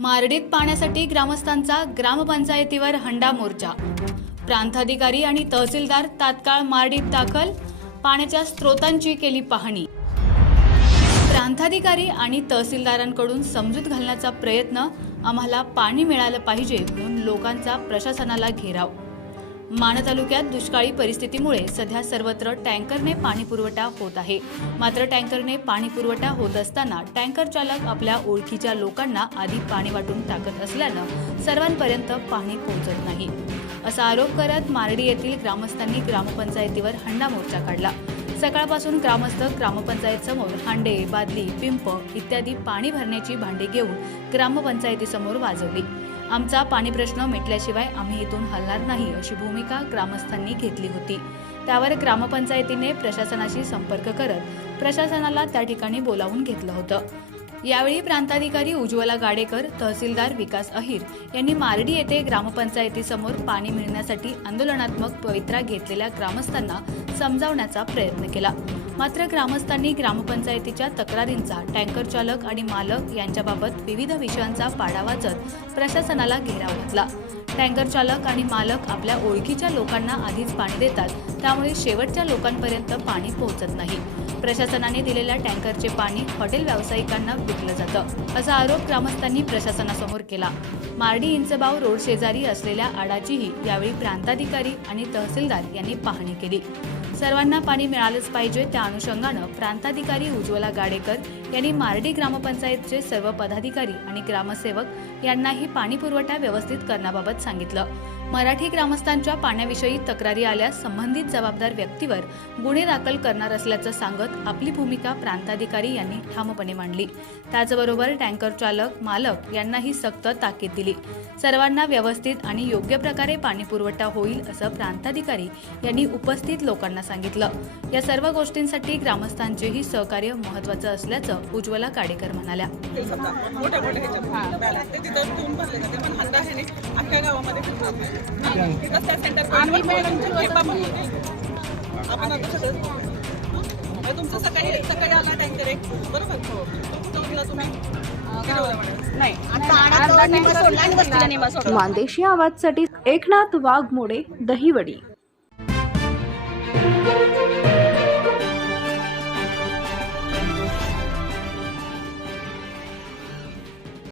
मारडीत पाण्यासाठी ग्रामस्थांचा ग्रामपंचायतीवर हंडा मोर्चा. प्रांताधिकारी आणि तहसीलदार तात्काळ मारडीत दाखल पाण्याच्या स्रोतांची केली पाहणी. प्रांताधिकारी आणि तहसीलदारांकडून समजूत घालण्याचा प्रयत्न आम्हाला पाणी मिळालं पाहिजे म्हणून लोकांचा प्रशासनाला घेराव. मान तालुक्यात दुष्काळी परिस्थितीमुळे सध्या सर्वत्र टँकरने पाणी पुरवठा होत आहे. मात्र टँकरने पाणी पुरवठा होत असताना टँकर चालक आपल्या ओळखीच्या लोकांना आधी पाणी वाटून टाकत असल्यानं सर्वांपर्यंत पाणी पोहोचत नाही. असा आरोप करत मारडी येथील ग्रामस्थांनी ग्रामपंचायतीवर हंडा मोर्चा काढला. सकाळपासून ग्रामस्थ ग्रामपंचायत समोर हांडे बादली पिंप इत्यादी पाणी भरण्याची भांडी घेऊन ग्रामपंचायतीसमोर वाजवली. आमचा पाणी प्रश्न मिटल्याशिवाय आम्ही इथून हलणार नाही अशी भूमिका ग्रामस्थांनी घेतली होती. त्यावर ग्रामपंचायतीने प्रशासनाशी संपर्क करत प्रशासनाला त्या ठिकाणी बोलावून घेतलं होतं. यावेळी प्रांताधिकारी उज्ज्वला गाडेकर तहसीलदार विकास अहिर यांनी मारडी येथे ग्रामपंचायतीसमोर पाणी मिळण्यासाठी आंदोलनात्मक पवित्रा घेतलेल्या ग्रामस्थांना समजावण्याचा प्रयत्न केला. मात्र ग्रामस्थांनी ग्रामपंचायतीच्या तक्रारींचा टँकर चालक आणि मालक यांच्याबाबत विविध विषयांचा पाडा वाचत प्रशासनाला घेराव घातला. टँकर चालक आणि मालक आपल्या ओळखीच्या लोकांना आधीच पाणी देतात त्यामुळे शेवटच्या लोकांपर्यंत पाणी पोहोचत नाही. प्रशासनाने दिलेल्या टँकरचे पाणी हॉटेल व्यावसायिकांना विकलं जातं असा आरोप ग्रामस्थांनी प्रशासनासमोर केला. मार्डी इंचबाव रोड शेजारी असलेल्या आडाचीही यावेळी प्रांताधिकारी आणि तहसीलदार यांनी पाहणी केली. सर्वांना पाणी मिळालंच पाहिजे त्या अनुषंगानं प्रांताधिकारी उज्ज्वला गाडेकर यांनी मार्डी ग्रामपंचायतचे सर्व पदाधिकारी आणि ग्रामसेवक यांनाही पाणी पुरवठा व्यवस्थित करण्याबाबत सांगितलं. मराठी ग्रामस्थांच्या पाण्याविषयी तक्रारी आल्यास संबंधित जबाबदार व्यक्तीवर गुन्हे दाखल करणार असल्याचं सांगत आपली भूमिका प्रांताधिकारी यांनी ठामपणे मांडली. त्याचबरोबर टँकर चालक मालक यांनाही सक्त ताकीद दिली. सर्वांना व्यवस्थित आणि योग्य प्रकारे पाणीपुरवठा होईल असं प्रांताधिकारी यांनी उपस्थित लोकांना सांगितलं. या सर्व गोष्टींसाठी ग्रामस्थांचेही सहकार्य महत्वाचं असल्याचं उज्ज्वला काडेकर म्हणाल्या. ते मोठ्या मोठ्या आम्ही मॅडमची आपण तुमचं सकाळी सकाळी आला टँकर एक बरोबर तुम्ही मानदेशी आवाजसाठी एकनाथ वाघमोडे दहिवडी.